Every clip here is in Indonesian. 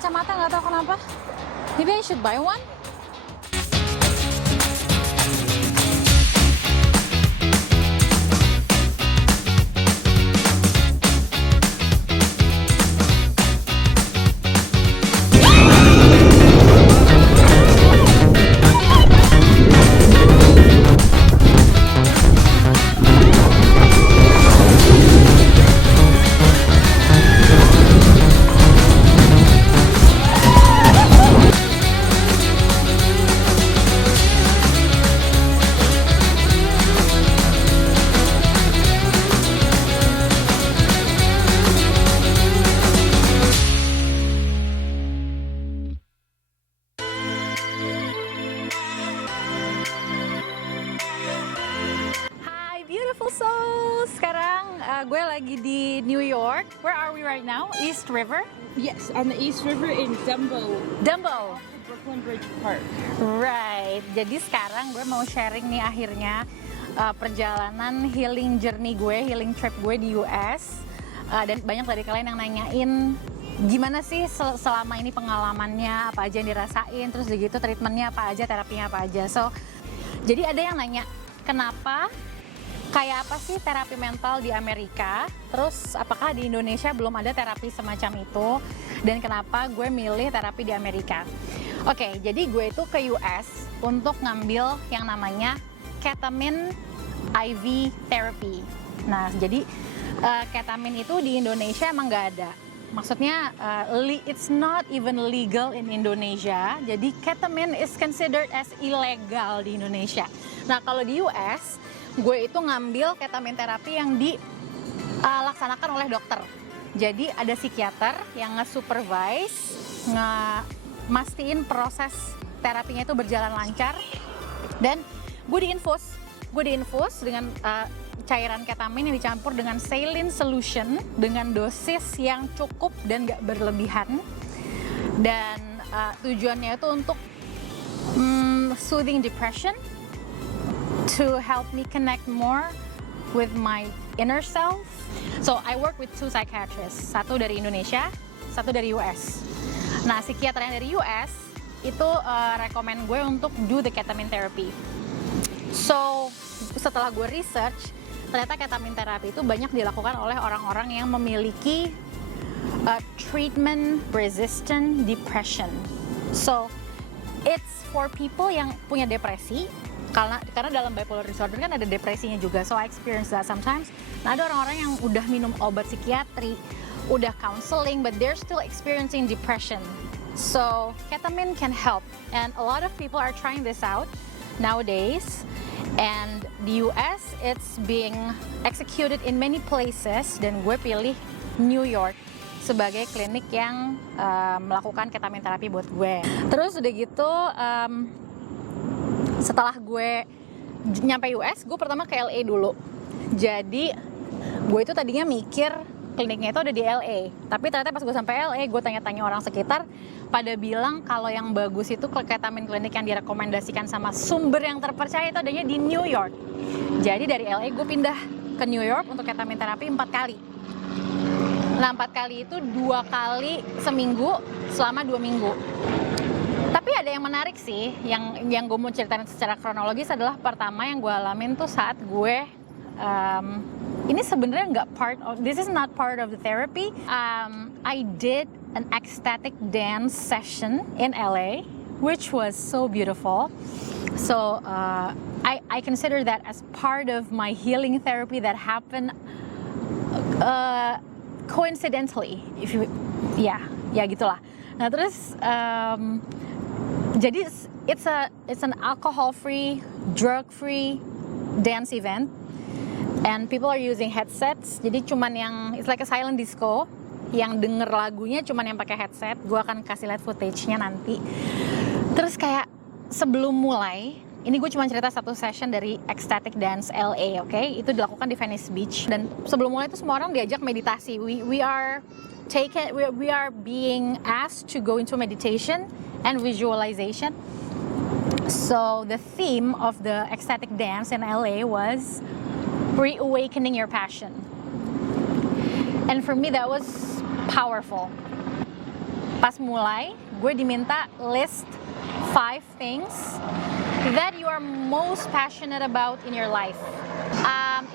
kacamata, nggak tahu kenapa. Maybe I should buy one. Sekarang gue lagi di New York. Where are we right now? East River? Yes, on the East River in Dumbo. Dumbo. Brooklyn Bridge Park. Right. Jadi sekarang gue mau sharing nih akhirnya perjalanan healing journey gue, healing trip gue di US. Dan banyak dari kalian yang nanyain gimana sih selama ini pengalamannya, apa aja yang dirasain, terus begitu treatmentnya apa aja, terapinya apa aja. So, jadi ada yang nanya, kenapa kayak apa sih terapi mental di Amerika? Terus apakah di Indonesia belum ada terapi semacam itu? Dan kenapa gue milih terapi di Amerika? Oke, jadi gue itu ke US untuk ngambil yang namanya ketamine IV therapy. Nah, jadi ketamine itu di Indonesia emang nggak ada. Maksudnya it's not even legal in Indonesia. Jadi ketamine is considered as illegal di Indonesia. Nah, kalau di US gue itu ngambil ketamine terapi yang dilaksanakan oleh dokter. Jadi ada psikiater yang nge-supervise, ngemastiin proses terapinya itu berjalan lancar. Dan gue diinfus dengan cairan ketamin yang dicampur dengan saline solution dengan dosis yang cukup dan gak berlebihan. Dan tujuannya itu untuk soothing depression, to help me connect more with my inner self. So I work with 2 psychiatrists, satu dari Indonesia, satu dari US. Nah, psikiater yang dari US itu rekomend gue untuk do the ketamine therapy. So setelah gue research, ternyata ketamine therapy itu banyak dilakukan oleh orang-orang yang memiliki treatment resistant depression. So it's for people yang punya depresi. Karena dalam bipolar disorder kan ada depresinya juga, so I experience that sometimes. Nah, ada orang-orang yang udah minum obat psikiatri, udah counseling, but they're still experiencing depression. So ketamine can help, and a lot of people are trying this out nowadays. And the US, it's being executed in many places, dan gue pilih New York sebagai klinik yang melakukan ketamine terapi buat gue. Terus udah gitu, setelah gue nyampe US, gue pertama ke LA dulu. Jadi gue itu tadinya mikir kliniknya itu ada di LA. Tapi ternyata pas gue sampai LA, gue tanya-tanya orang sekitar, pada bilang kalau yang bagus itu ketamine klinik yang direkomendasikan sama sumber yang terpercaya itu adanya di New York. Jadi dari LA gue pindah ke New York untuk ketamine terapi 4 kali. Nah, 4 kali itu 2 kali seminggu selama 2 minggu. Tapi ada yang menarik sih, yang gue mau ceritain secara kronologis adalah pertama yang gue alamin tuh saat gue ini sebenarnya nggak this is not part of the therapy. I did an ecstatic dance session in LA, which was so beautiful. So I consider that as part of my healing therapy that happened coincidentally, ya gitulah. Nah, terus jadi it's an alcohol-free, drug-free dance event, and people are using headsets. Jadi cuman yang it's like a silent disco, yang denger lagunya cuman yang pakai headset. Gue akan kasih lihat footage-nya nanti. Terus kayak sebelum mulai, ini gue cuma cerita satu session dari Ecstatic Dance LA, oke? Itu dilakukan di Venice Beach. Dan sebelum mulai itu semua orang diajak meditasi. We are being asked to go into meditation and visualization. So the theme of the ecstatic dance in LA was reawakening your passion. And for me that was powerful. Pas mulai, gue diminta list 5 things that you are most passionate about in your life.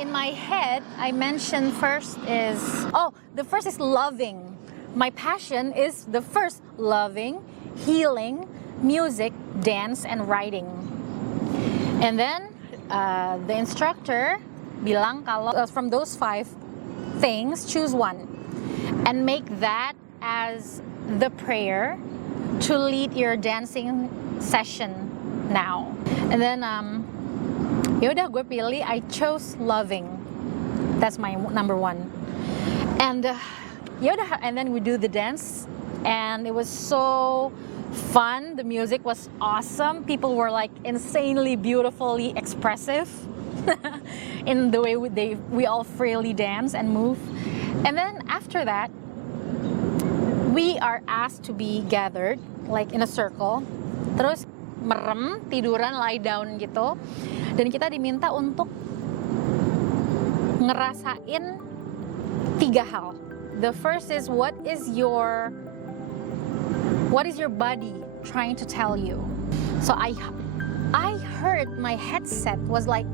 In my head, I mentioned the first is loving. My passion is the first, loving, healing, music, dance, and writing. And then the instructor bilang kalau from those 5 things, choose one and make that as the prayer to lead your dancing session now. And then yaudah gue pilih, I chose loving. That's my number 1. And yaudah, and then we do the dance, and it was so fun. The music was awesome. People were like insanely beautifully expressive in the way we all freely dance and move. And then after that, we are asked to be gathered like in a circle, terus merem, tiduran, lie down gitu, dan kita diminta untuk ngerasain 3 hal. The first is what is your body trying to tell you? So I heard my headset was like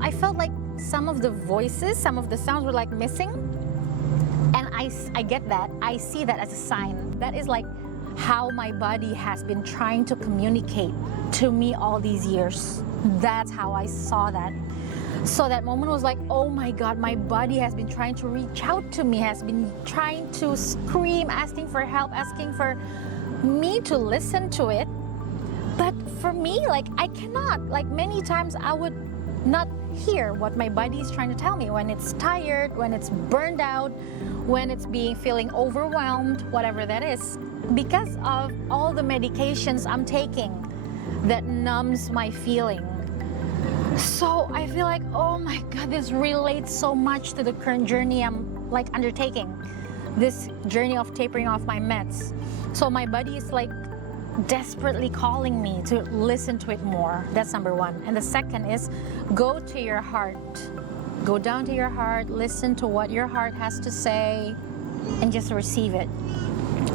I felt like some of the voices, some of the sounds were like missing, and I get that. I see that as a sign. That is like how my body has been trying to communicate to me all these years. That's how I saw that. So that moment was like, oh my God, my body has been trying to reach out to me, has been trying to scream, asking for help, asking for me to listen to it. But for me, like, I cannot. Like, many times I would not hear what my body is trying to tell me when it's tired, when it's burned out, when it's feeling overwhelmed, whatever that is. Because of all the medications I'm taking that numbs my feeling. So I feel like, oh my God, this relates so much to the current journey I'm like undertaking. This journey of tapering off my meds. So my body is like desperately calling me to listen to it more. That's number 1. And the second is go to your heart. Go down to your heart, listen to what your heart has to say, and just receive it.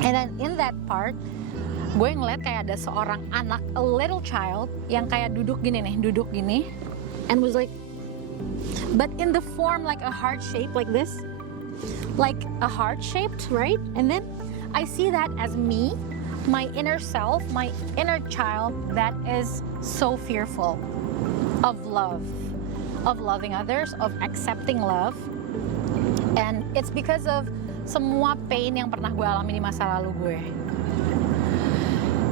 And then in that part, gue ngeliat kayak ada seorang anak, a little child, yang kayak duduk gini, and was like, but in the form like a heart shape, like this, like a heart shaped, right? And then I see that as me, my inner self, my inner child that is so fearful of love, of loving others, of accepting love. And it's because of semua pain yang pernah gue alami di masa lalu gue.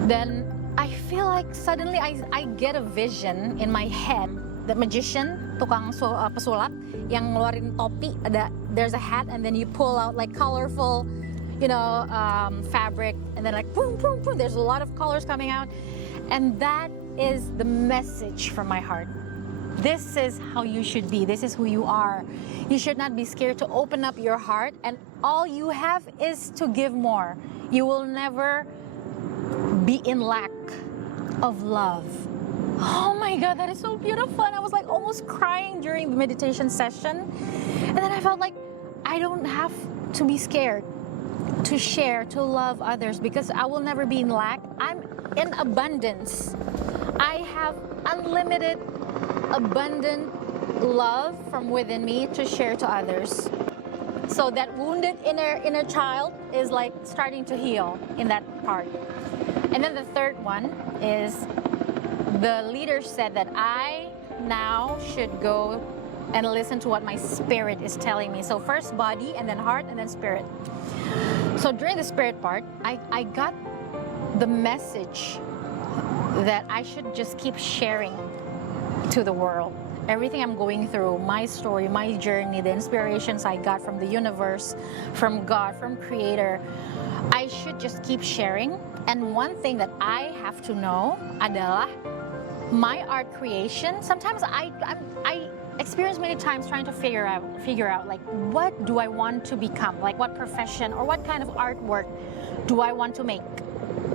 Then I feel like suddenly I get a vision in my head. The magician, tukang pesulap, yang ngeluarin topi, there's a hat, and then you pull out like colorful, fabric, and then like boom, boom, boom, there's a lot of colors coming out. And that is the message from my heart. This is how you should be. This is who you are. You should not be scared to open up your heart, and all you have is to give more. You will never be in lack of love. Oh my God, that is so beautiful. And I was like almost crying during the meditation session. And then I felt like I don't have to be scared to share, to love others, because I will never be in lack. I'm in abundance. I have unlimited, abundant love from within me to share to others. So that wounded inner child is like starting to heal in that part. And then the third one is the leader said that I now should go and listen to what my spirit is telling me. So first body, and then heart, and then spirit. So during the spirit part, I got the message that I should just keep sharing to the world. Everything I'm going through, my story, my journey, the inspirations I got from the universe, from God, from Creator, I should just keep sharing. And one thing that I have to know adalah my art creation. Sometimes I experience many times trying to figure out like, what do I want to become? Like, what profession or what kind of artwork do I want to make?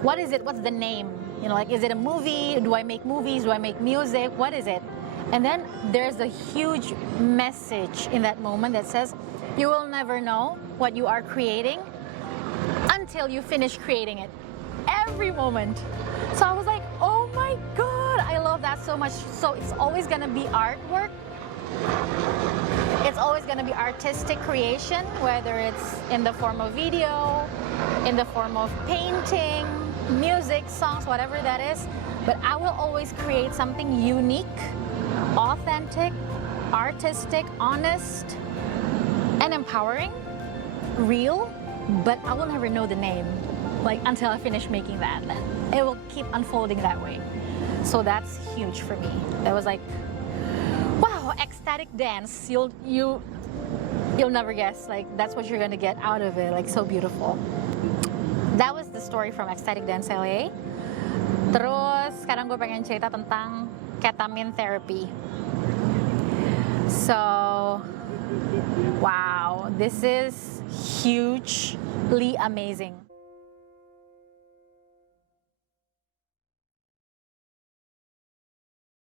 What is it? What's the name? Like, is it a movie? Do I make movies? Do I make music? What is it? And then there's a huge message in that moment that says, you will never know what you are creating until you finish creating it. Every moment. So I was like, oh my God, I love that so much. So it's always gonna be artwork. It's always gonna be artistic creation, whether it's in the form of video, in the form of painting, music, songs, whatever that is. But I will always create something unique, authentic, artistic, honest, and empowering, real, but I will never know the name, like until I finish making that. Then it will keep unfolding that way. So that's huge for me. That was like, wow, ecstatic dance. You'll never guess. Like that's what you're gonna get out of it. Like so beautiful. That was the story from Ecstatic Dance LA. Terus sekarang gue pengen cerita tentang ketamine therapy. So, wow, this is hugely amazing.